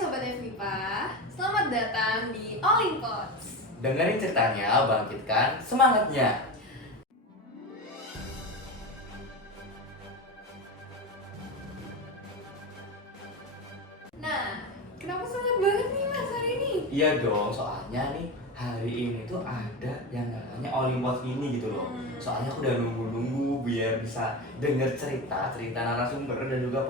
Sobat FMIPA, selamat datang di Olimpods. Dengerin ceritanya, bangkitkan semangatnya. Nah, kenapa semangat banget nih Mas hari ini? Iya dong, soalnya nih hari ini tuh ada yang namanya Olimpods ini gitu loh. Soalnya aku udah nunggu-nunggu biar bisa denger cerita narasumber dan juga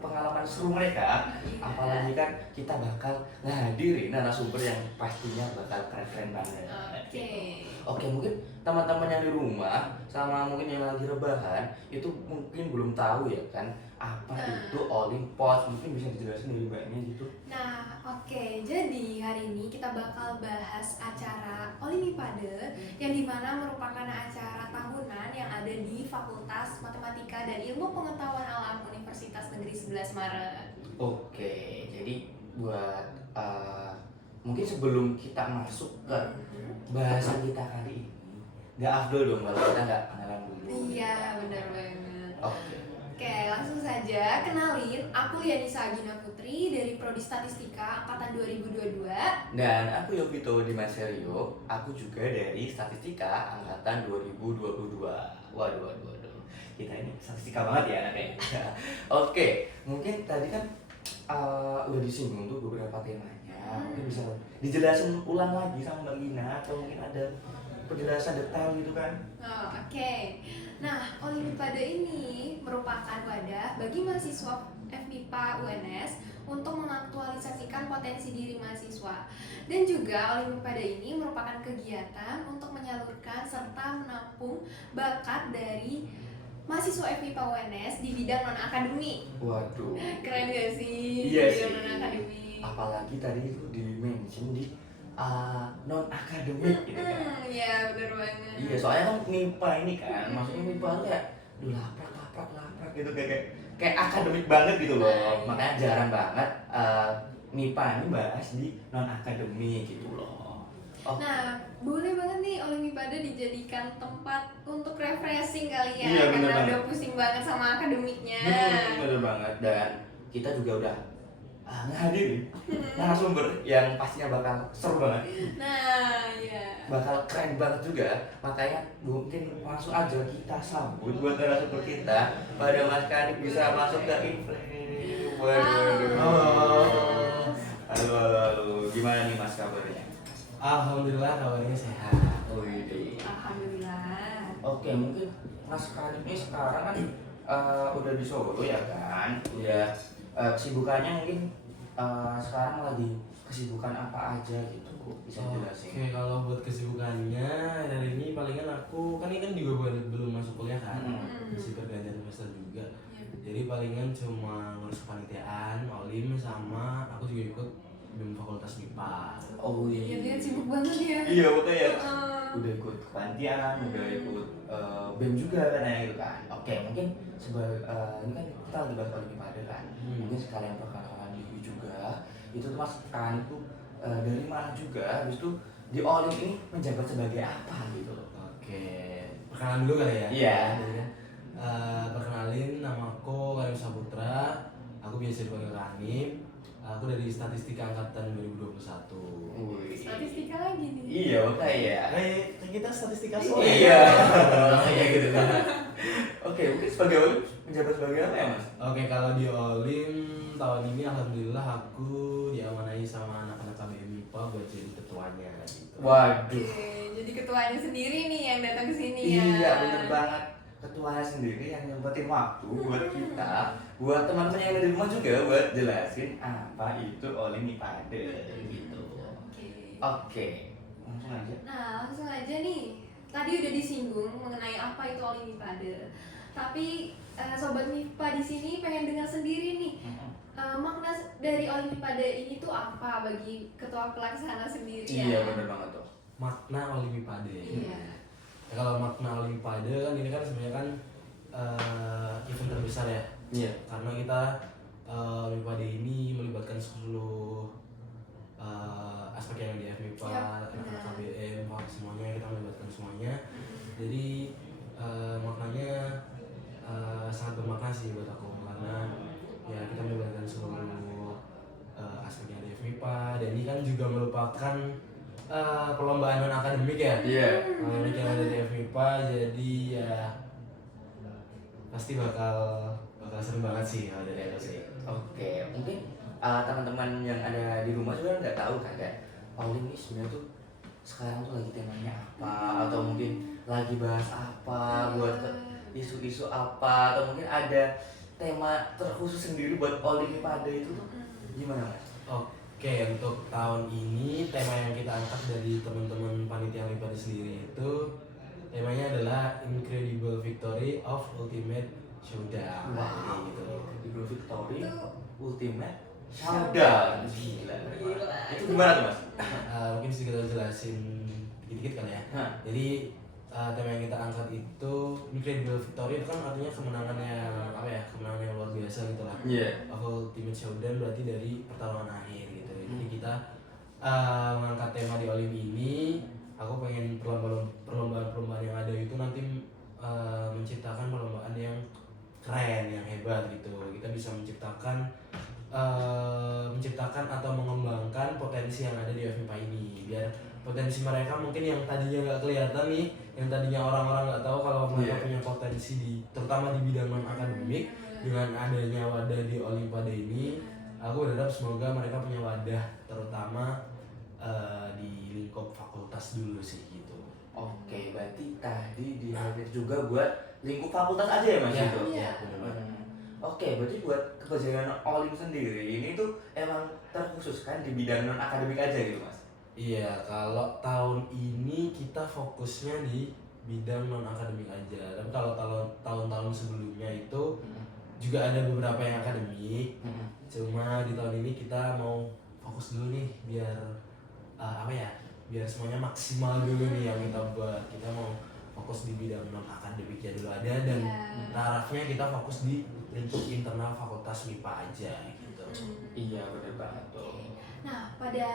pengalaman seru mereka. Apalagi kan kita bakal ngadirin narasumber yang pastinya bakal keren-keren banget. Oke, mungkin teman-teman yang di rumah sama mungkin yang lagi rebahan itu mungkin belum tahu ya kan apa itu Olimpods. Mungkin bisa dijelasin dari mbaknya gitu. Nah, jadi hari ini kita bakal bahas acara Olimpiade yang dimana merupakan acara tahunan yang ada di Fakultas Matematika dan Ilmu Pengetahuan Alam Universitas Negeri 11 Maret. Oke, jadi buat mungkin sebelum kita masuk ke bahasan kita kali ini, nggak afdol dong kalau kita nggak kenalan dulu. Iya, benar banget. Oke. Oke, langsung saja kenalin, aku Yanisa Agina Putri dari Prodi Statistika Angkatan 2022. Dan aku Yovito Dimaserio, aku juga dari Statistika Angkatan 2022. Waduh. Kita ini statistika banget ya anaknya. Oke, mungkin tadi kan udah disinggung tuh beberapa temanya. Mungkin bisa dijelasin ulang lagi sama Mbak Gina atau mungkin ada penjelasan detail gitu kan? Oke. Nah, Olimpiade ini merupakan wadah bagi mahasiswa FMIPA UNS untuk mengaktualisasikan potensi diri mahasiswa. Dan juga Olimpiade ini merupakan kegiatan untuk menyalurkan serta menampung bakat dari mahasiswa FMIPA UNS di bidang non-akademik. Waduh. Keren gak sih? Iya bidang sih. non-akademik. Apalagi tadi itu di-mention di non-akademik gitu kan. Iya, bener banget. Iya, soalnya kan MIPA ini kan, maksudnya MIPA tuh kayak laprak gitu kayak akademik banget gitu loh. Makanya jarang banget MIPA ini bahas di non-akademik gitu loh. Nah, boleh banget nih Olimpiade dijadikan tempat untuk refreshing kali ya, Iya, bener karena banget. udah pusing banget sama akademiknya. Bener banget, dan kita juga udah ngehadirin narasumber yang pastinya bakal seru banget. Nah, iya. Bakal keren banget juga, makanya mungkin langsung aja kita sambut buat narasumber kita pada Mas Kanik bisa masuk ke Inflame. Halo, gimana nih Mas kabarnya? Alhamdulillah kabarnya sehat. Alhamdulillah. Oke, mungkin Mas Kanik ini sekarang kan udah di Solo ya kan, udah kesibukannya mungkin sekarang lagi kesibukan apa aja gitu, bisa jelasin? Oke, kalau buat kesibukannya hari ini palingan aku kan ini kan juga belum masuk kuliah kan, masih pergantian semester juga. Jadi palingan cuma ngurus kepanitiaan, olim sama aku juga ikut BEM Fakultas MIPA. Oh Iya, dia sibuk banget ya. Iya betul ya. Udah ikut kepanitiaan, udah ikut BEM juga kan ya gitu kan. Oke, mungkin ini kan kita lagi bahas Olimpiade kan. Mungkin sekalian perkenalan diri juga. Itu tuh Mas kan itu dari mana juga, habis itu di Olim ini menjabat sebagai apa gitu loh. Oke, perkenalan dulu kali ya. Iya. Jadi kan, perkenalin nama aku Karim Saputra. Aku biasa dipanggil Kanim. Aku dari Statistika Angkatan 2021. Statistika lagi nih. Iya, oke ya. Kita statistika Oh, soal. iya. Kayak gitu kan. Oke, mungkin sebagai Olim menjabat sebagai apa ya Mas? Oke, kalau di Olim tahun ini alhamdulillah aku diamanai sama anak-anak KBM MIPA buat jadi ketuanya gitu. Waduh. Jadi ketuanya sendiri nih yang datang ke sini ya. Iya, bener banget. Ketuanya sendiri yang nyempetin waktu buat kita, buat teman-teman yang ada di rumah juga buat jelasin apa itu Olimpiade gitu. Oke. Langsung aja. Nah, langsung aja nih. Tadi udah disinggung mengenai apa itu Olimpiade. Tapi sobat MIPA di sini pengen dengar sendiri nih. Makna dari Olimpiade ini tuh apa bagi ketua pelaksana sendiri ya? Iya, bener banget tuh. Makna Olimpiade. Iya. Ya, kalau makna Olimpiade kan ini kan sebenarnya kan event terbesar ya. Iya. Karena kita Olimpiade ini melibatkan seluruh aspek yang di FMIPA, anak-anak KBM, semuanya kita melibatkan semuanya. Jadi maknanya sangat bermakna sih buat aku karena ya kita melibatkan seluruh aspek yang ini kan juga merupakan perlombaan non akademik ya. Akademik yang ada di FMIPA, jadi ya pasti bakal seru banget sih kalau dari aku sih. Oke, mungkin teman-teman yang ada di rumah juga nggak tahu kan kayak Olim ini sebenarnya tuh sekarang tuh lagi temanya apa, atau mungkin lagi bahas apa, buat isu-isu apa, atau mungkin ada tema terkhusus sendiri buat Olimpiade itu tuh gimana Mas? Oke, untuk tahun ini tema yang kita angkat dari teman-teman panitia Olimpiade sendiri itu temanya adalah Incredible Victory of Ultimate Showdown. Wow, Gitu. Incredible Victory Itu Ultimate Showdown. Gila. Itu gimana tuh Mas? Mungkin sedikit kita jelasin dikit-dikit kali ya. Hah. Jadi tema yang kita angkat itu Incredible Victory itu kan artinya kemenangan yang apa ya, kemenangan yang luar biasa gitu lah. Of Ultimate Showdown berarti dari pertarungan akhir gitu. Jadi kita mengangkat tema di Olim ini, aku pengen perlombaan yang ada itu nanti menciptakan perlombaan yang keren, yang hebat gitu. Kita bisa menciptakan atau mengembangkan potensi yang ada di FMIPA ini, biar potensi mereka mungkin yang tadinya nggak kelihatan nih, yang tadinya orang-orang nggak tahu kalau mereka punya potensi terutama di bidang non akademik, dengan adanya wadah di Olimpiade ini, aku berharap semoga mereka punya wadah terutama di lingkup fakultas dulu sih gitu. Oke, berarti tadi di-highlight juga buat lingkup fakultas aja ya Mas itu? Iya, benar. Oke, berarti buat keberjalanan Olim sendiri ini tuh emang terkhusus kan di bidang non akademik aja gitu Mas? Iya, kalau tahun ini kita fokusnya di bidang non akademik aja. Tapi kalau tahun-tahun sebelumnya itu juga ada beberapa yang akademik. Cuma di tahun ini kita mau fokus dulu nih biar biar semuanya maksimal dulu nih yang kita buat. Kita mau fokus di bidang non akademiknya dulu ada, dan tarafnya kita fokus di lingkup internal fakultas MIPA aja gitu. Iya, bener banget tuh. Nah, pada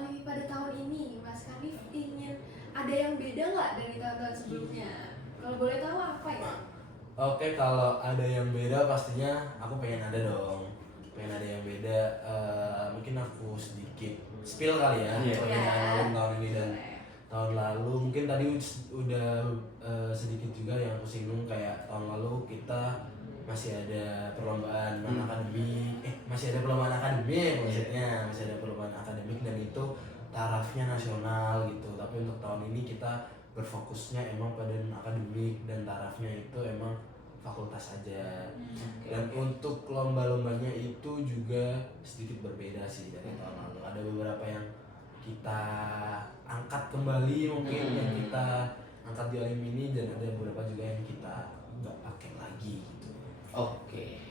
Olimpiade tahun ini, Mas Kanif ingin ada yang beda nggak dari tahun-tahun sebelumnya? Kalau boleh tahu apa ya? Oke, kalau ada yang beda pastinya aku pengen ada dong. Pengen ada yang beda. Mungkin aku sedikit spill kali ya. Pengen tahun ini dan tahun lalu. Mungkin tadi udah sedikit juga yang aku singgung, kayak tahun lalu kita masih ada perlombaan non akademik, masih ada perlombaan akademik maksudnya, masih ada perlombaan akademik dan itu tarafnya nasional gitu. Tapi untuk tahun ini kita berfokusnya emang pada non akademik dan tarafnya itu emang fakultas aja. Dan untuk lomba-lombanya itu juga sedikit berbeda sih dari tahun lalu. Ada beberapa yang kita angkat kembali mungkin, yang kita angkat di Olim ini, dan ada beberapa juga yang kita nggak pakai lagi gitu. Oke.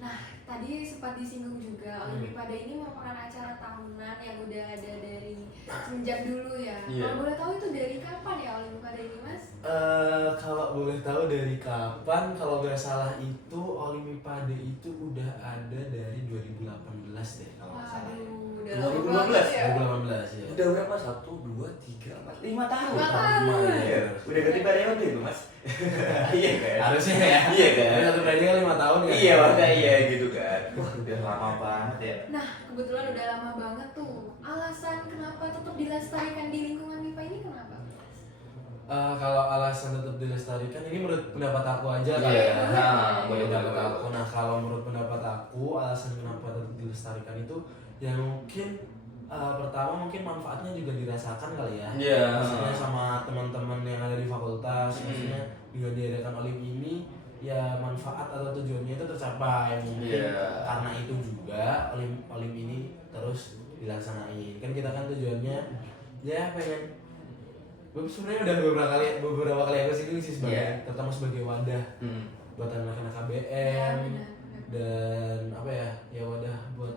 Nah, tadi sempat disinggung juga Olimpiade ini merupakan acara tahunan yang udah ada dari semenjak dulu ya. Kalau boleh tahu itu dari kapan ya Olimpiade ini, Mas? Kalau boleh tahu dari kapan, kalau nggak salah itu Olimpiade itu udah ada dari 2018 deh kalau nggak salah. Udah 2015 ya? 2018 ya. Udah berapa? 1, 2, 3, 4, 5 tahun. 5 tahun. Iya. Udah ganti periode itu Mas. Iya kan? Harusnya ya. Iya kan? Tapi satu periode kan 5 tahun ya. Iya, makanya iya gitu kan. Wah, udah lama banget ya. Nah, kebetulan udah lama banget tuh. Alasan kenapa tetap dilestarikan di lingkungan MIPA ini kenapa? Kalau alasan tetap dilestarikan ini menurut pendapat aku aja Iya, kali ya. boleh Pendapat boleh. aku. Nah, kalau menurut pendapat aku alasan kenapa tetap dilestarikan itu ya mungkin pertama mungkin manfaatnya juga dirasakan kali ya. Iya. Maksudnya sama teman-teman yang ada di fakultas, maksudnya dengan diadakan Olim ini ya manfaat atau tujuannya itu tercapai. Mungkin karena itu juga Olim ini terus dilaksanain. Kan kita kan tujuannya ya pengen, sebenarnya udah beberapa kali aku singgung sih sebagai terutama sebagai wadah buat anak-anak KBM dan apa ya wadah buat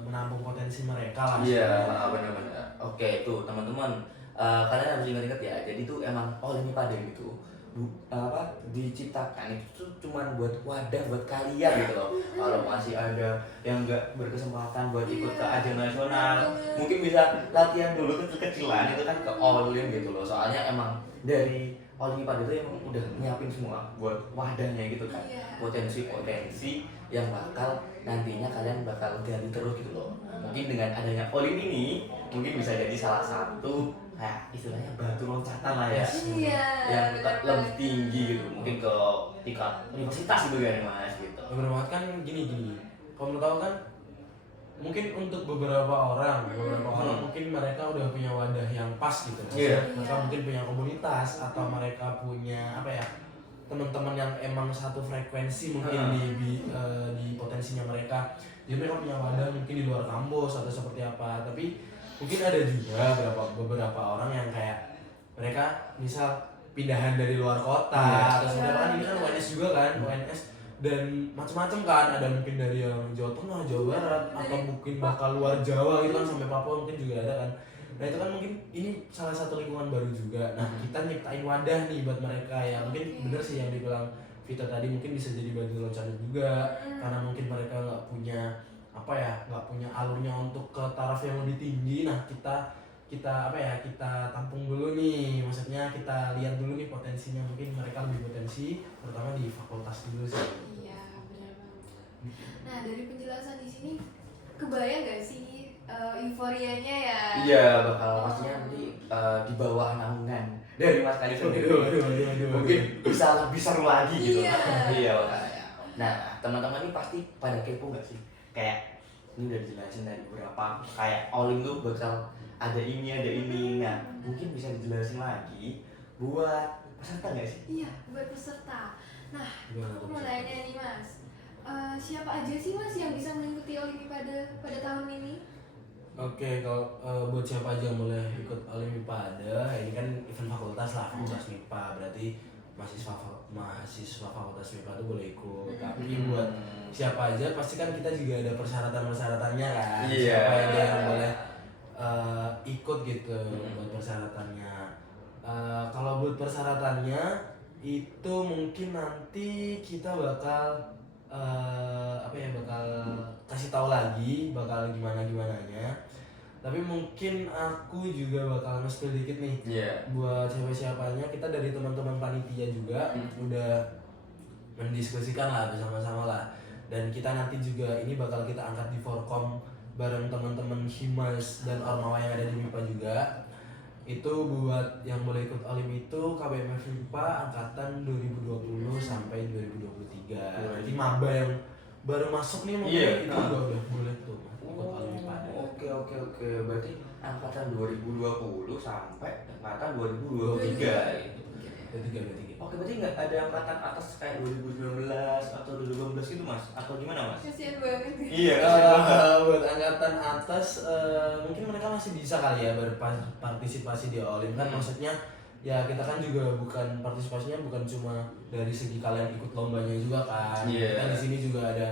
menampung potensi mereka lah. Iya, benar-benar. Oke, tuh teman-teman, kalian harus ingat-ingat ya. Jadi tuh emang Olimpiade gitu diciptakan itu tuh cuman buat wadah buat kalian gitu loh. Kalau masih ada yang nggak berkesempatan buat ikut ke ajang nasional, mungkin bisa latihan dulu kecil-kecilan itu kan ke Olim gitu loh. Soalnya emang dari Olimpiade itu emang udah nyiapin semua buat wadahnya gitu kan. Potensi-potensi yang bakal nantinya kalian bakal gali terus gitu loh. mungkin dengan adanya Olim ini mungkin bisa jadi salah satu istilahnya batu loncatan lah ya. Iya. Yang benar lebih banget. tinggi gitu, mungkin ke tingkat universitas gitu kan Mas gitu. Bener banget kan gini. Kalau menurut aku kan mungkin untuk beberapa orang mungkin mereka udah punya wadah yang pas gitu. Iya. Mereka mungkin punya komunitas atau mereka punya apa ya, teman-teman yang emang satu frekuensi mungkin di potensinya mereka. Jadi mereka punya wadah mungkin di luar kampus atau seperti apa. Tapi mungkin ada juga beberapa orang yang kayak mereka misal pindahan dari luar kota atau seperti apa, kan ini kan UNS juga kan, UNS dan macam-macam kan, ada mungkin dari yang Jawa Tengah, Jawa Barat atau mungkin bakal luar Jawa gitu kan, sampai Papua mungkin juga ada kan. Nah itu kan mungkin ini salah satu lingkungan baru juga. Nah kita nyiptain wadah nih buat mereka ya, mungkin bener sih yang dibilang Vita tadi, mungkin bisa jadi batu loncatan juga karena mungkin mereka nggak punya nggak punya alurnya untuk ke taraf yang lebih tinggi. Nah kita tampung dulu nih, maksudnya kita lihat dulu nih potensinya, mungkin mereka lebih potensi terutama di fakultas dulu sih. Iya, benar banget. Nah, dari penjelasan di sini kebayang gak sih euforianya ya? Iya, bakal pastinya nanti di bawah naungan dari Mas Kali sendiri. Mungkin bisa lebih seru lagi gitu. Iya. Iya, makanya. Nah, teman-teman ini pasti pada kepo nggak sih? Kayak ini udah dijelasin dari beberapa, kayak Olim tuh bakal ada ini. Nah, mungkin bisa dijelasin lagi buat peserta nggak sih? Iya, buat peserta. Nah, aku mau nanya nih Mas, siapa aja sih Mas yang bisa mengikuti Olimpiade pada tahun ini? Oke, kalau buat siapa aja yang boleh ikut Olimpiade, ini kan event fakultas lah, fakultas MIPA, berarti mahasiswa fakultas MIPA itu boleh ikut. Tapi buat siapa aja pasti kan kita juga ada persyaratan-persyaratannya kan. Iya. Siapa aja yang boleh ikut gitu buat persyaratannya. Kalau buat persyaratannya itu mungkin nanti kita bakal bakal kasih tahu lagi bakal gimananya. Tapi mungkin aku juga bakal nge-spill dikit nih. Iya. Buat siapa-siapanya, kita dari teman-teman panitia juga udah mendiskusikan lah bersama-sama lah. Dan kita nanti juga ini bakal kita angkat di Forkom bareng teman-teman Himas dan Ormawa yang ada di MIPA juga. Itu buat yang boleh ikut Olim itu KBMF MIPA angkatan 2020 sampai 2023. Berarti maba yang baru masuk nih mungkin itu juga udah boleh tuh ikut Olimpiade. Oke. Berarti angkatan 2020 sampai angkatan 2023 gitu. 23. Oke, berarti nggak ada angkatan atas kayak 2019 atau 2018 gitu Mas? Atau gimana Mas? Kasian banget. Iya, Buat angkatan atas mungkin mereka masih bisa kali ya berpartisipasi di Olim kan, maksudnya ya kita kan juga bukan partisipasinya bukan cuma dari segi kalian ikut lombanya juga kan. Kita di sini juga ada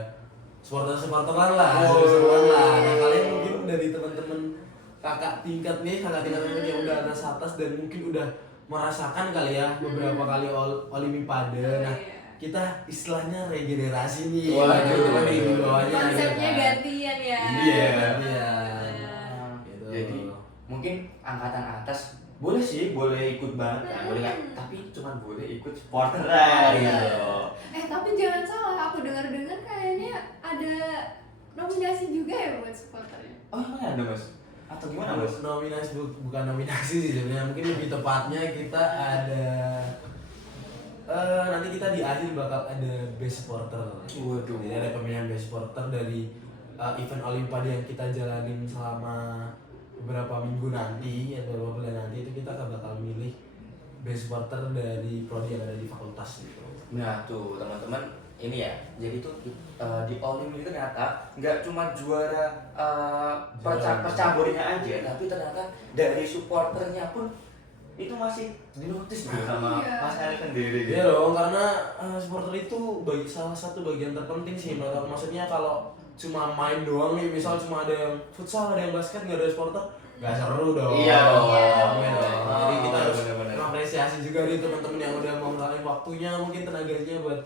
supporter-supporteran lah, seru-seruan lah. Nah kalian mungkin dari teman-teman kakak tingkat yang udah atas dan mungkin udah merasakan kali ya beberapa kali Olimpiade. Nah kita istilahnya regenerasi nih. Waduh. Di bawahnya. Konsepnya gitu kan. gantian ya. Iya, gantian. Gitu. Jadi mungkin angkatan atas boleh sih, boleh ikut banget kan, boleh nggak? Tapi cuma boleh ikut supporteran gitu. Tapi jangan salah, aku dengar-dengar kayaknya ada nominasi juga ya buat supporternya. Oh emang ada Mas? Atau gimana Mas? Nominasi bukan nominasi sih sebenarnya, mungkin lebih tepatnya kita ada nanti kita di akhir bakal ada best supporter. Waduh. Jadi ada pemilihan best supporter dari event Olimpiade yang kita jalanin selama beberapa minggu nanti atau beberapa bulan nanti, itu kita bakal milih best supporter dari prodi yang ada di fakultas gitu. Nah tuh teman-teman, ini ya, jadi tuh di Olim itu ternyata nggak cuma juara percaburannya aja, tapi ternyata dari supporternya pun itu masih dinotis gitu sama Mas Ali sendiri gitu. Iya dong, karena supporter itu salah satu bagian terpenting sih menurut aku. Maksudnya kalau cuma main doang nih, misal cuma ada yang futsal, ada yang basket, nggak ada supporter, nggak seru dong. Iya dong. Iya dong. Jadi kita harus bener-bener mengapresiasi juga nih teman-teman yang udah mau ngeluarin waktunya, mungkin tenaganya buat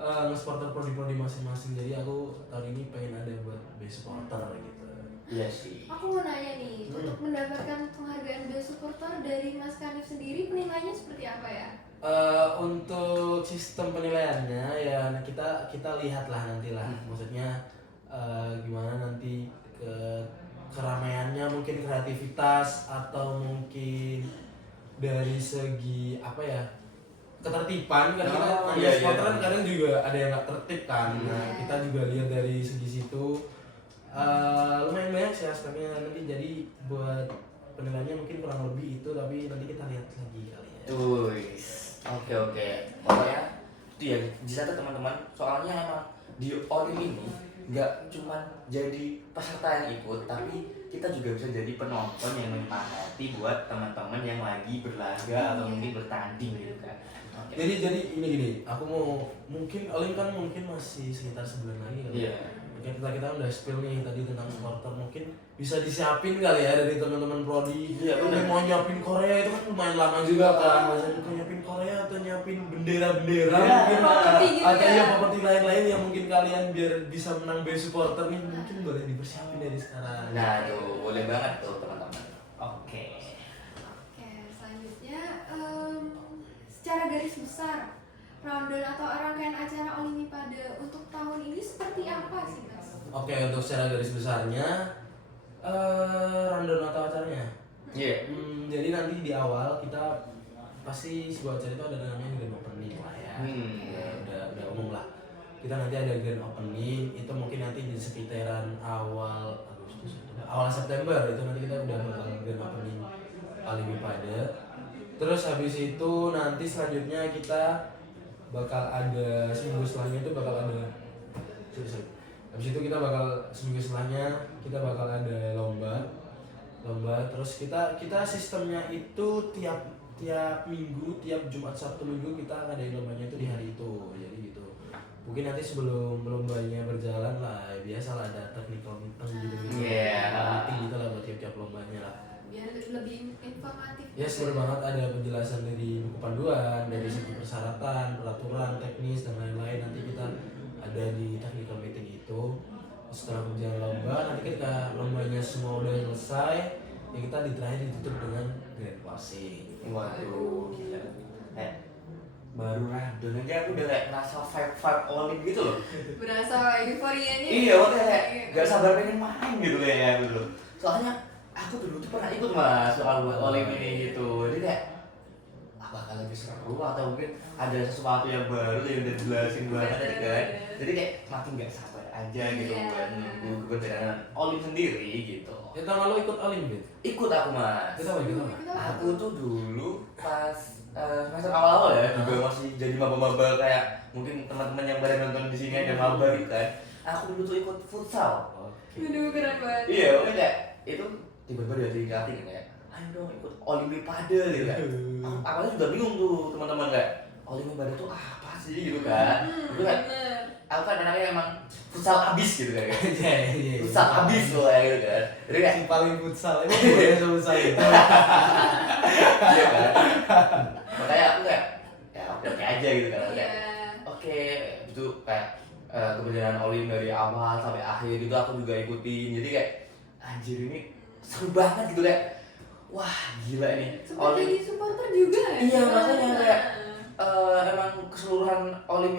nge-supporter prodi-prodi masing-masing. Jadi aku tahun ini pengen ada buat best supporter gitu. Iya sih. Aku mau nanya nih, untuk mendapatkan penghargaan best supporter dari Mas Kanif sendiri, penilaiannya seperti apa ya? Untuk sistem penilaiannya ya kita lihat lah nanti lah. Maksudnya gimana nanti mungkin kreativitas atau mungkin dari segi apa ya, ketertiban kan kita iya, supporter iya. kan kadang juga ada yang nggak tertib kan. Nah kita juga lihat dari segi situ lumayan banyak sih aspeknya, nanti jadi buat penilaiannya mungkin kurang lebih itu, tapi nanti kita lihat lagi kali ya. Oke. Pokoknya itu ya di sana teman-teman. Soalnya emang di Olim ini nggak cuma jadi peserta yang ikut, tapi kita juga bisa jadi penonton yang menyemangati buat teman-teman yang lagi berlaga atau mungkin bertanding gitu kan. Oke. Jadi ini gini, aku mau mungkin Olim kan mungkin masih sekitar sebulan lagi kali. Iya. Mungkin kita udah spill nih tadi tentang supporter, mungkin bisa disiapin kali ya dari teman-teman prodi. Iya, bener. Mau nyiapin Korea itu kan lumayan lama juga kan. Masa bukan nyiapin Korea atau nyiapin bendera-bendera Iya, mungkin properti gitu atau ya. ya properti lain-lain yang mungkin kalian biar bisa menang best supporter nih, mungkin boleh dipersiapin dari sekarang. Nah tuh boleh banget tuh teman-teman. Oke. Oke, selanjutnya secara garis besar rundown atau rangkaian acara Olimpiade untuk tahun ini seperti apa sih Mas? Oke, untuk secara garis besarnya rundown atau acaranya. Iya. Jadi nanti di awal kita pasti sebuah acara itu ada namanya grand opening lah ya. Udah umum lah. Kita nanti ada grand opening, itu mungkin nanti di sekitaran awal Agustus, awal September itu nanti kita udah bakal grand opening Olimpiade. Terus habis itu nanti selanjutnya kita bakal ada seminggu setelahnya itu bakal ada habis itu kita bakal seminggu setelahnya kita bakal ada lomba. Terus kita sistemnya itu tiap minggu, tiap Jumat Sabtu Minggu kita ngadain lombanya itu di hari itu. Jadi gitu. Mungkin nanti sebelum lombanya berjalan lah, biasalah ada technical meeting gitu. Iya. Meeting gitu lah buat tiap lombanya lah. Biar lebih informatif. Ya seru banget, ada penjelasan dari buku panduan, dari segi persyaratan, peraturan, teknis dan lain-lain. Nanti kita ada di technical meeting itu. Setelah berjalan lomba, nanti ketika lombanya semua udah selesai, ya kita terakhir ditutup dengan grand closing. Waduh, gila. Baru rundown aja aku udah kayak ngerasa vibe Olim gitu loh. Berasa euforianya. Iya, makanya kayak gak sabar pengen main gitu kayaknya aku dulu. Soalnya aku dulu tuh pernah ikut Mas soal buat Olim ini gitu. Jadi kayak bakal lebih seru atau mungkin ada sesuatu yang baru yang udah dijelasin banget tadi kan. Jadi kayak makin gak sabar aja gitu buat nunggu kebenaran Olim sendiri gitu. Ya tahun lalu ikut Olim gitu? Ikut aku Mas. Kita apa? Aku tuh dulu pas semester awal-awal ya juga masih jadi maba-maba kayak mungkin teman-teman yang pada nonton di sini ada maba gitu kan. Aku dulu tuh ikut futsal. Aduh, keren banget. Iya, makanya kayak itu tiba-tiba dia diingatin kayak ayo dong ikut Olimpiade gitu kan. Awalnya juga bingung tuh teman-teman kayak Olimpiade tuh apa sih gitu kan. Itu kan Bener. aku kan anaknya emang futsal abis gitu kan. Iya. Futsal abis loh ya gitu kan. Jadi kayak Si paling futsal, emang boleh futsal itu? iya kan. Makanya aku kayak ya oke aja gitu kan. Iya. Kayak oke itu kayak keberjalanan Olim dari awal sampai akhir itu aku juga ikutin. Jadi kayak anjir ini seru banget gitu kayak wah gila ini Sempat jadi supporter juga ya? Iya, makanya kayak emang keseluruhan Olim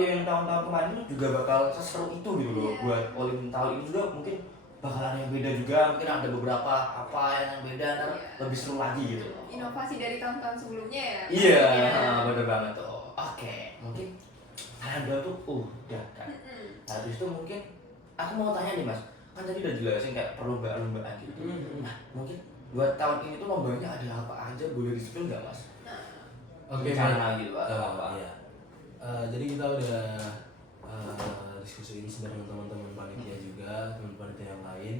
yang tahun-tahun kemarin itu juga bakal seseru itu gitu loh. Iya. Buat Olim tahun ini juga mungkin bakal ada yang beda juga, mungkin ada beberapa apa yang beda ntar lebih seru lagi gitu loh. Inovasi dari tahun-tahun sebelumnya ya? Iya, Iya. bener banget tuh. Oke, mungkin Anda tuh udah kan. Habis itu mungkin aku mau tanya nih Mas, kan tadi udah jelasin kayak perlombaan gitu. Nah, mungkin buat tahun ini tuh lombanya ada apa aja, boleh di-spill nggak Mas? Oke, Rencana gitu atau apa? Iya. Jadi kita udah diskusiin bareng teman-teman panitia juga, teman panitia yang lain.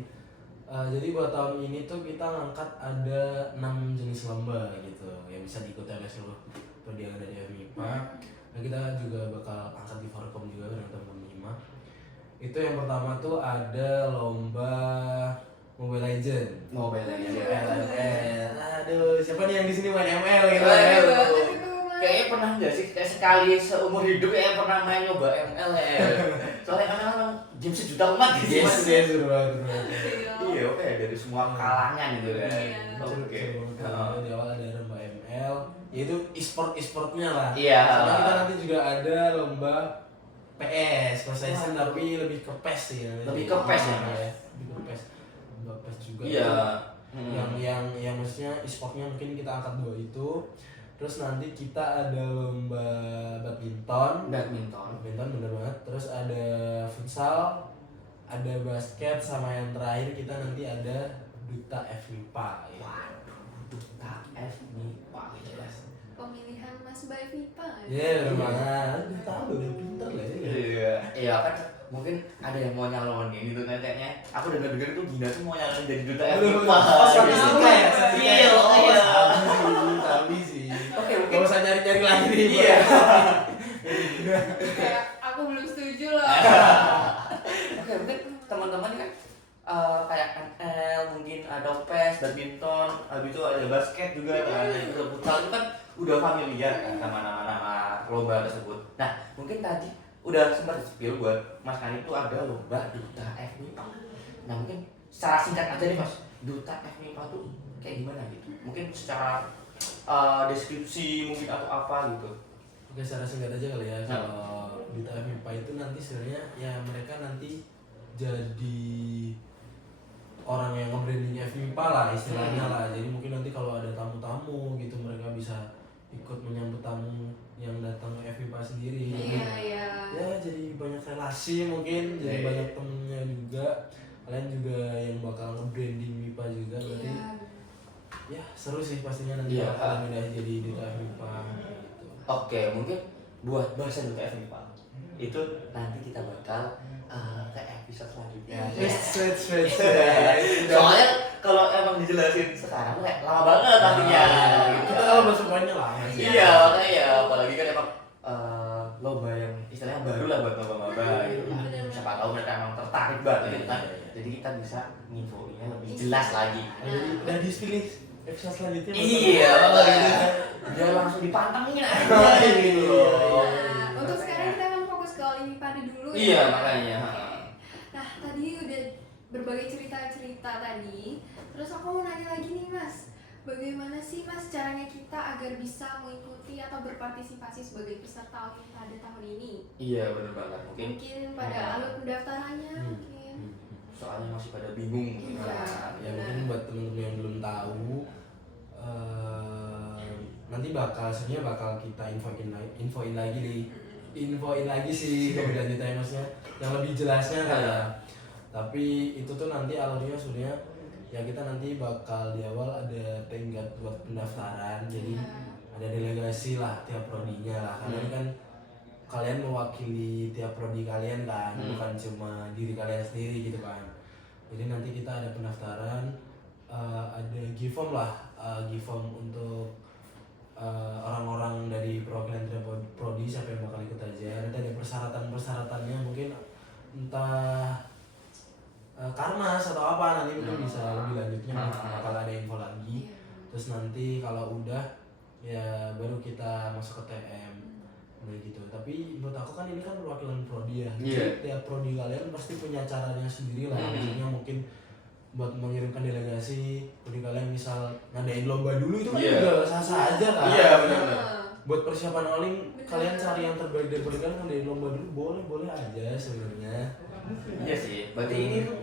Jadi buat tahun ini tuh kita ngangkat ada 6 jenis lomba gitu yang bisa diikuti oleh seluruh prodi yang ada di FMIPA. Nah kita juga bakal angkat di Forkom juga dengan teman-teman IMA. Itu yang pertama tuh ada lomba Mobile Legend. Mobile Legends. ML. Aduh, siapa nih yang di sini main ML gitu? Aduh. banget itu, Mas. Kayaknya pernah nggak sih kayak sekali seumur hidup ya pernah main nyoba ML ya. Soalnya ML kan game sejuta umat gitu. Yes, Mas. yes, seru banget. Iya, oke dari semua kalangan gitu kan. Iya. Oke. Di awal ada lomba ML, yaitu e-sportnya lah. Iya. Sama kita nanti juga ada lomba PS, PlayStation tapi lebih ke PES sih ya. Lebih ke PES ya, Mas? Iya, lebih ke PES. PES juga. Iya. Yang maksudnya e-sportnya mungkin kita angkat 2 itu. Terus nanti kita ada lomba badminton bener banget. Terus ada futsal, ada basket, sama yang terakhir kita nanti ada duta FMIPA ya. Waduh, duta FMIPA jelas. Pemilihan Mas Mbak FMIPA. Iya, banget. Udah tahu, udah pinter lah ya. Iya kan mungkin ada yang mau nyalonin gitu kan kayaknya. Aku dengar tuh Gina tuh mau nyalonin jadi duta FMIPA. Iya. Tapi sih. Oke, mungkin Gak usah nyari-nyari lagi nih. Iya. Kayak aku belum setuju lah. Oke, mungkin teman-teman kan kayak ML, mungkin ada PES, badminton, habis itu ada basket juga kan, itu futsal itu kan udah familiar kan sama nama-nama lomba tersebut. Nah, mungkin tadi udah sempat spill buat Mas Kani itu ada lomba duta FMIPA. Nah, mungkin secara singkat aja nih Mas, duta FMIPA tuh kayak gimana gitu? Mungkin secara deskripsi mungkin atau apa gitu. Oke, secara singkat aja kali ya. Kalau duta FMIPA itu nanti sebenarnya ya mereka nanti jadi orang yang nge-branding FMIPA lah istilahnya lah. Jadi mungkin nanti kalau ada tamu-tamu gitu mereka bisa ikut menyambut tamu yang datang ke FMIPA sendiri. Iya. Ya jadi banyak relasi mungkin, jadi banyak temennya juga. Kalian juga yang bakal nge-branding MIPA juga berarti. Ya seru sih pastinya nanti kalian udah jadi duta FMIPA gitu. Oke, mungkin buat bahasan duta FMIPA itu nanti kita bakal ke episode selanjutnya. Soalnya kalau emang dijelasin sekarang kayak lama banget artinya. Kita kalau masuk poinnya lama sih. Iya, makanya apalagi kan emang lomba yang istilahnya baru lah buat maba-maba gitu kan. Siapa tahu mereka emang tertarik banget gitu kan. Jadi kita bisa nginfoinnya lebih jelas lagi. Jadi udah dipilih episode selanjutnya. Iya, biar langsung dipantengin aja gitu. Nah, untuk sekarang kita akan fokus ke Olimpiade dulu ya. Iya, makanya. Nah, tadi udah berbagai cerita-cerita tadi. Terus aku mau nanya lagi nih Mas, bagaimana sih Mas caranya kita agar bisa mengikuti atau berpartisipasi sebagai peserta Olimpiade tahun ini? Iya, benar banget. Mungkin pada alur pendaftarannya mungkin. Soalnya masih pada bingung. Iya. Ya mungkin buat temen-temen yang belum tahu, nanti sebenarnya bakal kita infoin lagi sih lebih lanjutnya maksudnya yang lebih jelasnya kan ya. Tapi itu tuh nanti alurnya sebenarnya ya kita nanti bakal di awal ada tenggat buat pendaftaran, jadi ada delegasi lah tiap prodinya lah, karena ini kan kalian mewakili tiap prodi kalian kan, bukan cuma diri kalian sendiri gitu kan. Jadi nanti kita ada pendaftaran, ada give-form untuk orang-orang dari perwakilan prodi siapa yang bakal ikut aja. Nanti ada persyaratan-persyaratannya mungkin entah karmas atau apa, nanti mungkin bisa lebih lanjutnya bakal ada info lagi. Terus nanti kalau udah ya baru kita masuk ke TM gitu. Tapi menurut aku kan ini kan perwakilan prodi ya. Jadi tiap prodi kalian pasti punya caranya sendiri lah. Maksudnya mungkin buat mengirimkan delegasi prodi kalian misal ngadain lomba dulu itu kan juga sah-sah aja kan. Iya, benar. Buat persiapan olim kalian cari yang terbaik dari prodi kalian, ngadain lomba dulu boleh aja sebenarnya. Iya sih. Berarti ini tuh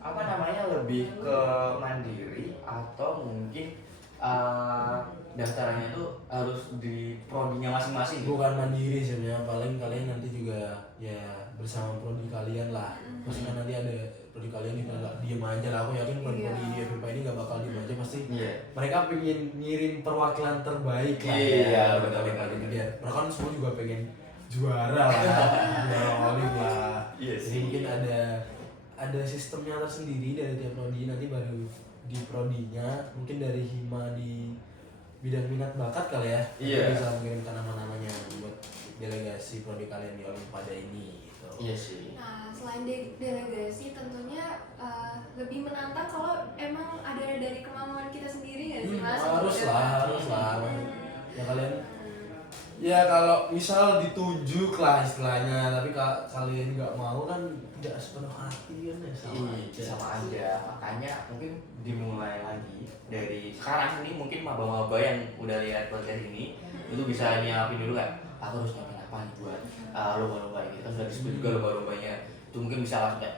apa namanya lebih ke mandiri atau mungkin daftarannya tuh harus di prodinya masing-masing. Bukan mandiri sebenarnya, paling kalian nanti juga ya bersama prodi kalian lah. Maksudnya nanti ada prodi kalian juga nggak diem aja lah. Aku yakin prodi di FMIPA ini nggak bakal diem aja, pasti mereka pengen ngirim perwakilan terbaik lah. Iya, betul. Biar mereka kan semua juga pengen juara lah, juara olim lah. Jadi mungkin ada sistemnya tersendiri dari tiap prodi, nanti baru di prodinya mungkin dari hima di bidang minat bakat kali ya, bisa mengirimkan nama-namanya buat delegasi prodi kalian di Olimpiade ini gitu. Iya sih. Nah, selain delegasi tentunya lebih menantang kalau emang ada dari kemampuan kita sendiri nggak sih Mas? Harus lah. Ya kalian ya kalau misal ditunjuk lah istilahnya, tapi kalian nggak mau kan tidak sepenuh hati kan ya, sama aja. Makanya mungkin dimulai lagi dari sekarang ini, mungkin maba-maba yang udah lihat podcast ini itu bisa nyiapin dulu kan, aku harus nyiapin apa nih buat lomba-lomba ini. Kita sudah disebut juga lomba-lombanya, itu mungkin bisa langsung kayak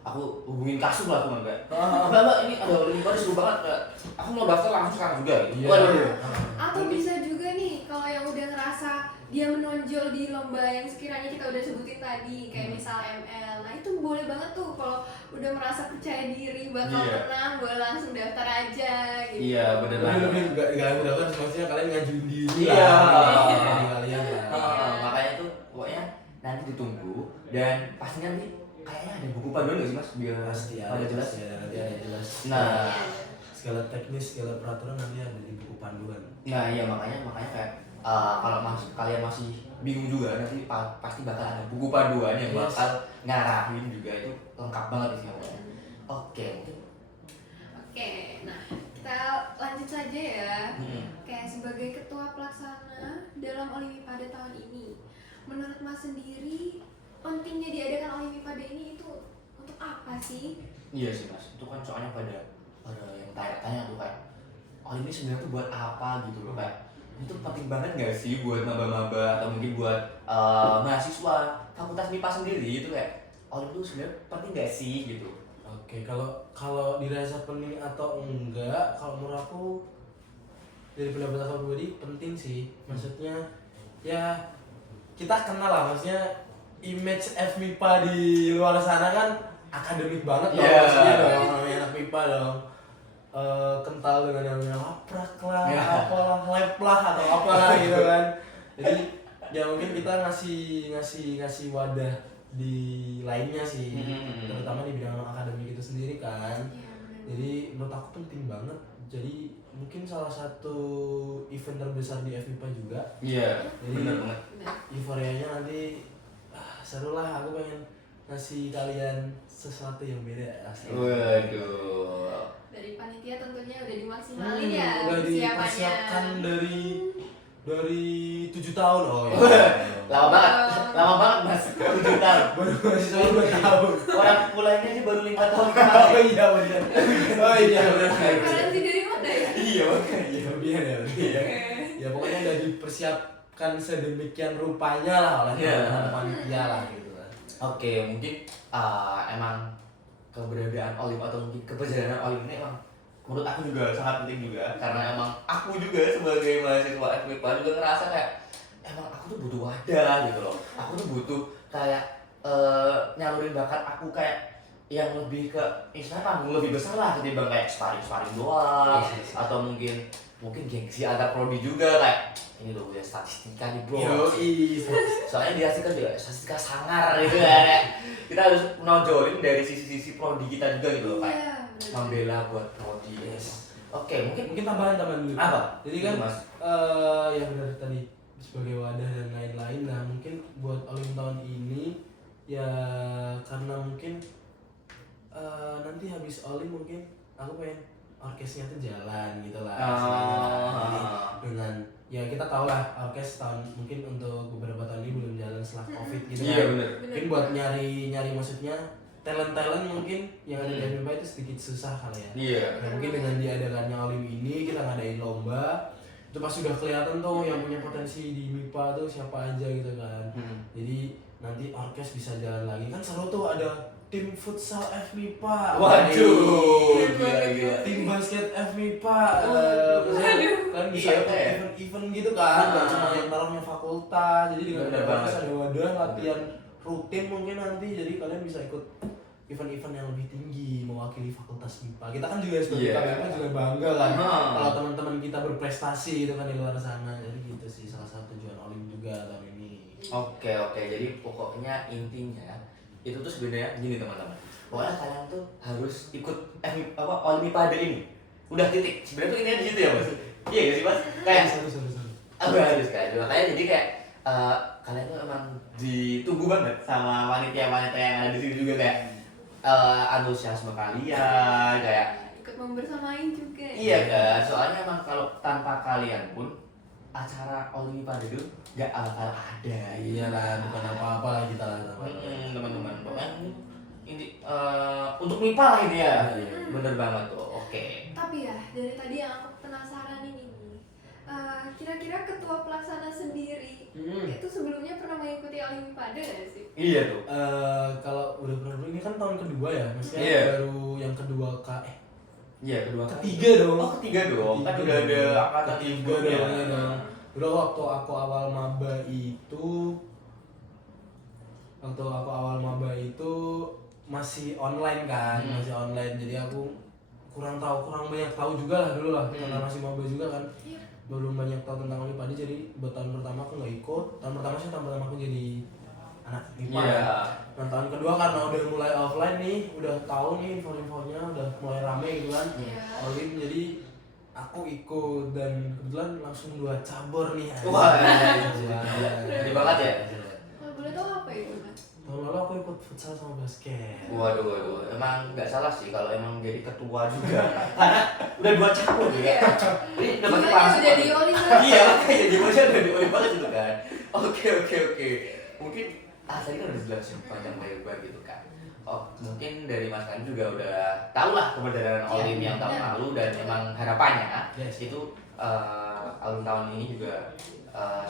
aku hubungin kasur lah aku kayak mbak ini ada Olimpiade seru banget Kak. Aku mau daftar langsung sekarang juga gitu. Waduh. Atau bisa juga nih kalau yang udah ngerasa dia menonjol di lomba yang sekiranya kita udah sebutin tadi kayak misal ML. Nah itu boleh banget tuh kalau udah merasa percaya diri bakal menang, boleh langsung daftar aja gitu. Iya bener banget. Lebih nggak daftar, maksudnya kalian ngajuin diri Iya. lah. Kalian lah. Makanya tuh pokoknya nanti ditunggu dan pastinya nanti kayaknya ada buku panduan nggak sih mas biar Pasti pada jelas ya, nanti ada jelas. Nah, segala teknis, segala peraturan nanti ada di buku panduan. nah iya makanya kayak kalau kalian masih bingung juga nanti pasti bakal ada buku panduan yang bakal ngarahin juga, itu lengkap banget isinya. Oke, mungkin Nah kita lanjut saja ya. Kayak sebagai ketua pelaksana dalam Olimpiade tahun ini, menurut Mas sendiri pentingnya diadakan Olimpiade ini itu untuk apa sih? iya sih mas, itu kan soalnya pada yang tanya-tanya tuh kayak ini sebenarnya tuh buat apa gitu loh, kayak itu penting banget nggak sih buat maba-maba atau mungkin buat mahasiswa fakultas MIPA sendiri itu kayak itu sebenarnya penting nggak sih gitu. Oke, kalau dirasa penting atau enggak, kalau menurut aku dari pendapat aku pribadi penting sih. Maksudnya ya kita kenal lah, maksudnya image FMIPA di luar sana kan akademik banget dong, maksudnya dong, namanya anak MIPA dong. Kental dengan yang namanya laprak lah, apalah, lab lah atau apalah gitu kan. Jadi ya mungkin kita ngasih wadah di lainnya sih, terutama di bidang akademik itu sendiri kan. Jadi menurut aku penting banget. Jadi mungkin salah satu event terbesar di FMIPA juga. Iya, jadi bener banget. Euforianya nanti seru lah, aku pengen ngasih kalian sesuatu yang beda asli. Waduh. Dari panitia tentunya udah dimaksimalin ya Udah dipersiapkan dari 7 tahun. Oh ya. lama banget mas, 7 tahun. Baru masih 2 tahun. Orang mulainya sih baru 5 tahun Oh kemarin. iya benar. Oh iya benar. Referensi dari mana ya? Iya makanya. Iya biar ya. Ya pokoknya udah dipersiapkan sedemikian rupanya lah oleh teman-teman panitia lah gitu kan. Oke, mungkin emang keberadaan Olim atau mungkin keberjalanan Olim ini emang menurut aku juga sangat penting juga, karena emang aku juga sebagai mahasiswa FMIPA juga ngerasa kayak emang aku tuh butuh wadah gitu loh. Aku tuh butuh kayak nyalurin bakat aku kayak yang lebih ke istilahnya panggung lebih besar lah ketimbang kayak sparring doang, atau mungkin gengsi antar prodi juga kayak ini loh ya statistika nih bro. Soalnya dihasilkan juga statistika sangar gitu ya. Kita harus menonjolin dari sisi prodi kita juga gitu loh, kayak membela buat prodi. Oke, mungkin tambahan dulu. apa? Jadi kan Mas. Ya benar tadi sebagai wadah dan lain-lain. Nah mungkin buat Olim tahun ini ya karena mungkin nanti habis Olim mungkin aku pengen orkesnya tuh jalan gitu lah. Jadi dengan ya kita tahu lah orkes tahun mungkin untuk beberapa tahun ini belum jalan setelah COVID gitu kan. Iya benar. Mungkin buat nyari maksudnya talent mungkin yang ada di FMIPA itu sedikit susah kali ya. Iya. Nah, mungkin dengan diadakannya Olim ini kita ngadain lomba itu pas sudah kelihatan tuh yang punya potensi di MIPA tuh siapa aja gitu kan. Jadi nanti orkes bisa jalan lagi kan, seru tuh ada tim futsal FMIPA. Waduh, gila. Tim basket FMIPA. Kan bisa Iya, event gitu kan, nggak cuma yang taruhnya fakultas. Jadi dengan Bener orkes banget. ada wadah latihan rutin mungkin nanti, jadi kalian bisa ikut event-event yang lebih tinggi mewakili fakultas MIPA. Kita kan juga sebagai KBM juga bangga kan kalau teman-teman kita berprestasi itu kan di luar sana. Jadi gitu sih salah satu tujuan Olim juga tahun ini. Oke, jadi pokoknya intinya itu tuh sebenarnya gini teman-teman. Pokoknya kalian tuh harus ikut Olimpiade ini. Udah titik. Sebenarnya tuh intinya di situ ya mas. Iya gak sih mas? Kayak harus kan. Makanya jadi kayak kalian tuh emang ditunggu banget sama wanita yang ada di sini juga, kayak antusiasme kalian kayak ikut membersamain juga. Iya kan, soalnya emang kalau tanpa kalian pun acara Olimpiade itu gak bakal ada. Iyalah, bukan apa-apa lah kita lah teman-teman. Pokoknya ini untuk MIPA lah ini ya. Bener banget tuh. Oke. Tapi ya dari tadi yang aku penasaran ini nih, kira-kira ketua pelaksana sendiri itu sebelumnya pernah mengikuti Olimpiade nggak sih? Iya tuh. Kalau udah pernah dulu ini kan tahun kedua ya, maksudnya Iya. baru yang kedua Iya, kedua kali. ketiga dong. Oh, ketiga dong. Kan udah ada angkatan ketiga dong, ya dong. Dulu waktu aku awal maba itu masih online kan, masih online. Jadi aku kurang banyak tahu juga lah dulu lah, karena masih maba juga kan. Iya. Belum banyak tahu tentang Olimpiade, jadi buat tahun pertama aku nggak ikut. Tahun pertama aku jadi anak IPA Iya. ya. Nah tahun kedua karena udah mulai offline nya udah tahu nih info-infonya, udah mulai rame gitu kan. Iya. Olim, jadi aku ikut dan kebetulan langsung 2 cabur nih. Wah, Jadi banget ya. Kalau boleh tahu apa itu Mas? Tahun lalu aku ikut futsal sama basket. Waduh, emang nggak salah sih kalau emang jadi ketua juga. Karena udah 2 cabur ya. Ini udah pakai Gimana pangkat. udah di Olimpiade? Iya, makanya di mana udah di banget gitu kan. Oke. Mungkin tadi kan udah dijelasin panjang lebar gitu kan. Oh, mungkin dari Mas Kani juga udah tahu lah keberadaan Olim yang tahun lalu dan emang harapannya itu Olim tahun ini juga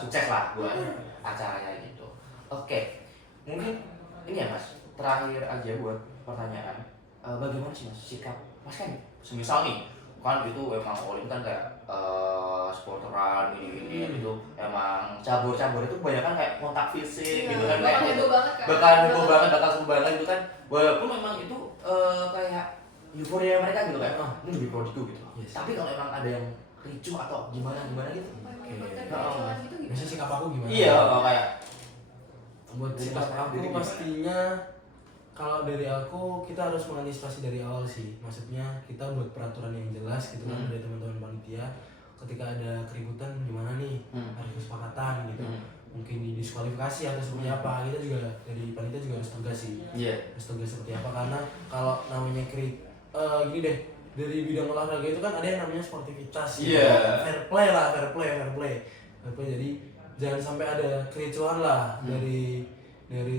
sukses lah buat acaranya gitu. Oke, mungkin ini ya Mas, terakhir aja buat pertanyaan, bagaimana sih Mas sikap Mas Kani? Semisal nih, kan itu emang Olim kan kayak sporteran ini itu emang cabur-cabur itu kebanyakan kayak kontak fisik gitu kan, kayak heboh banget kan? bakal heboh banget, bakal seru banget gitu kan, walaupun memang itu kayak euforia mereka gitu kan, ini lebih produktif gitu. Tapi kalau emang ada yang ricuh atau gimana gitu, Menyebabkan kericuhan gitu gimana? Biasa sikap aku gimana? iya kayak Buat Dari sikap Mas aku sendiri gimana? pastinya kalau dari aku kita harus mengantisipasi dari awal sih. Maksudnya kita buat peraturan yang jelas gitu kan dari teman-teman panitia. Ketika ada keributan gimana nih, harus kesepakatan gitu. Mungkin didiskualifikasi atau seperti apa, kita juga dari panitia juga harus tegas sih. iya. Harus tegas seperti apa, karena kalau namanya gini deh, dari bidang olahraga itu kan ada yang namanya sportivitas. Iya. Fair play lah, fair play. Jadi jangan sampai ada kericuhan lah dari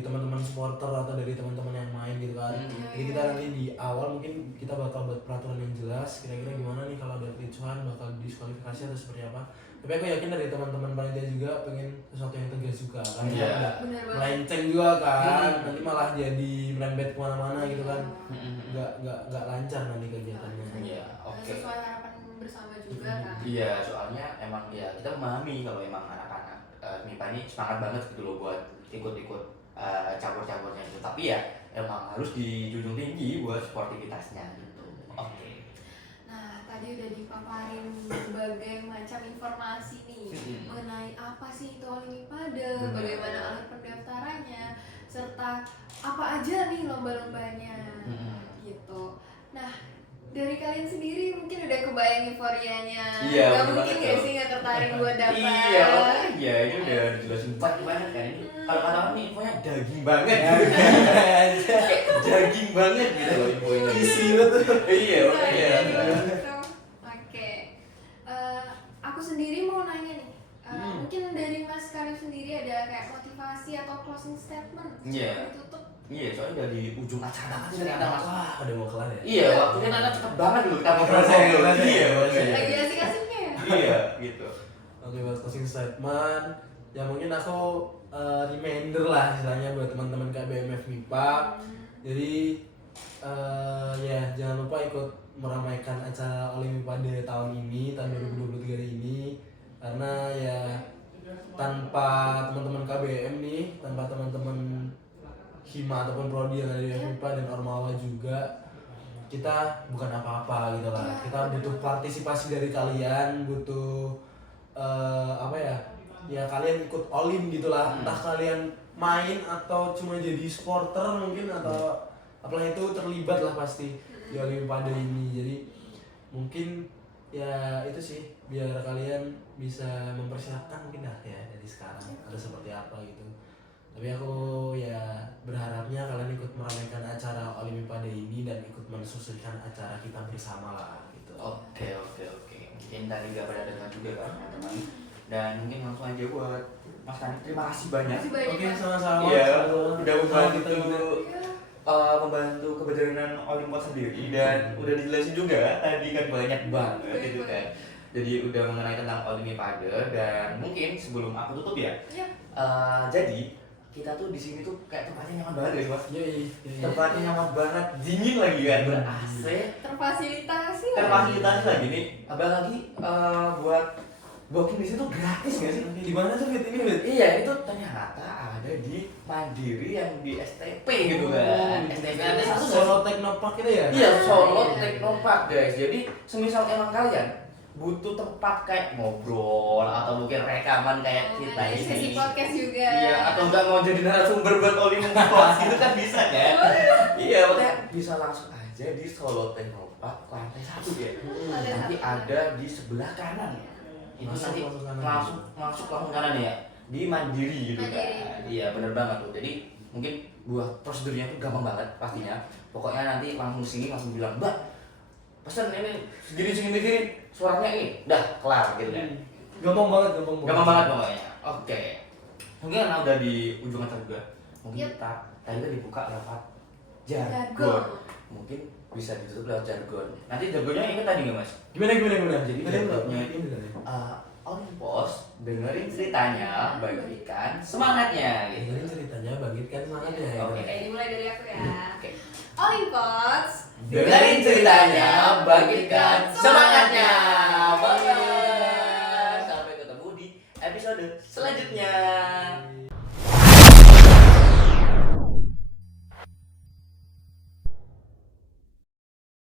teman-teman supporter atau dari teman-teman yang main gitu kan. Jadi kita nanti di awal mungkin kita bakal buat peraturan yang jelas kira-kira gimana nih kalau ada kericuhan bakal diskualifikasi atau seperti apa. Tapi aku yakin dari teman-teman panitia juga pengen sesuatu yang tegas juga kan. Iya. Nggak Bener banget. melenceng juga kan. Nanti malah jadi merembet kemana-mana gitu kan. Nggak lancar nanti kegiatannya. Iya, oke. Sesuai harapan bersama juga kan? Iya, soalnya emang ya kita memahami kalau emang anak-anak MIPA ini semangat banget gitu loh buat ikut-ikut cabur-caburnya itu. Tapi ya emang harus dijunjung tinggi buat sportivitasnya gitu. Oke. Nah, tadi udah dipaparin berbagai macam informasi nih mengenai apa sih itu Olimpiade, bagaimana alur pendaftarannya, serta apa aja nih lomba-lombanya gitu. Nah, dari kalian sendiri mungkin udah kebayang euforianya. Iya, Gak bener mungkin banget gak tuh. sih gak tertarik buat daftar? Iya, makanya ini udah dijelasin banget kan ini. Kalau kata orang nih infonya daging banget. Kayak daging banget gitu loh infonya. Isi betul. Iya, Iya, makanya. gitu. Oke. Aku sendiri mau nanya nih. Mungkin dari Mas Karim sendiri ada kayak motivasi atau closing statement Iya. sebelum ditutup? Iya, soalnya udah di ujung acara kan ternyata Mas. Wah, udah mau kelar ya? Iya, waktunya Nana cepet banget dulu kita mau Kerasa ya, kerasa ya, Iya, kerasa ya. makanya. Lagi asik-asiknya ya? Iya, gitu. Oke, buat closing statement ya mungkin aku reminder lah istilahnya buat teman-teman KBMF MIPA. Jadi ya jangan lupa ikut meramaikan acara Olimpiade tahun ini, tahun 2023 ini, karena ya tanpa teman-teman KBM nih, tanpa teman-teman Hima ataupun prodi yang ada di MIPA dan Ormawa juga, kita bukan apa-apa gitu lah. Kita butuh partisipasi dari kalian, butuh apa ya? Ya kalian ikut Olim gitulah. Entah kalian main atau cuma jadi supporter mungkin atau apalah itu, terlibat lah pasti di Olimpiade ini. Jadi mungkin ya itu sih, biar kalian bisa mempersiapkan mungkin dah ya dari sekarang ada seperti apa gitu. Tapi aku ya berharapnya kalian ikut meramaikan acara Olimpiade ini dan ikut mensukseskan acara kita bersama lah gitu. Oke. Mungkin tadi gak pada dengar juga kan teman-teman. Dan mungkin langsung aja buat Mas Kani, terima kasih banyak. Makasih banyak, Oke, Mas. sama-sama. Iya, Sama-sama. udah membantu Iya. membantu kebenaran Olimpos sendiri dan udah dijelasin juga tadi kan banyak banget gitu kan. Jadi udah mengenai tentang Olimpiade dan mungkin sebelum aku tutup ya. Iya. Jadi kita tuh di sini tuh kayak tempatnya nyaman banget ya mas. Iya. Tempatnya nyaman banget, dingin lagi kan, ber AC, Terfasilitasi terfasilitasi lagi nih. Apalagi buat booking di situ gratis nggak sih? Di mana tuh Fit ini Fit? Iya itu ternyata ada di Mandiri yang di STP gitu kan. STP ada satu Solo Technopark itu ya? Iya, Solo Technopark guys. Jadi semisal emang kalian butuh tempat kayak ngobrol atau mungkin rekaman kayak kita sesi ini. podcast juga. Iya, atau enggak mau jadi narasumber buat Olimpiade itu kan bisa kan? Iya, makanya bisa langsung aja di Solo Technopark lantai 1 ya. Nanti ada di sebelah kanan. Itu nanti masuk kanan ya. Di Mandiri gitu kan. Iya, bener banget tuh. Jadi mungkin buat prosedurnya tuh gampang banget pastinya. Pokoknya nanti langsung sini langsung bilang, "Mbak, pesan ini segini, suaranya ini." Udah kelar gitu kan. Gampang banget. Gampang banget pokoknya. Oke. Mungkin karena udah di ujung acara juga. Mungkin Yep. kita tadi kan dibuka lewat Jargon. jargon. Mungkin bisa ditutup lewat jargon. Nanti jargonnya ingat tadi nggak mas? Gimana? Jadi Ada jargonnya ini kan? Olympus dengerin ceritanya, bagikan semangatnya gitu. Dengerin ceritanya, bangkitkan semangatnya ya. Oke. Oke, dimulai dari aku ya. Oke. Olimpods. Dengerin ceritanya, bagikan semangatnya. Bye. Sampai ketemu di episode selanjutnya.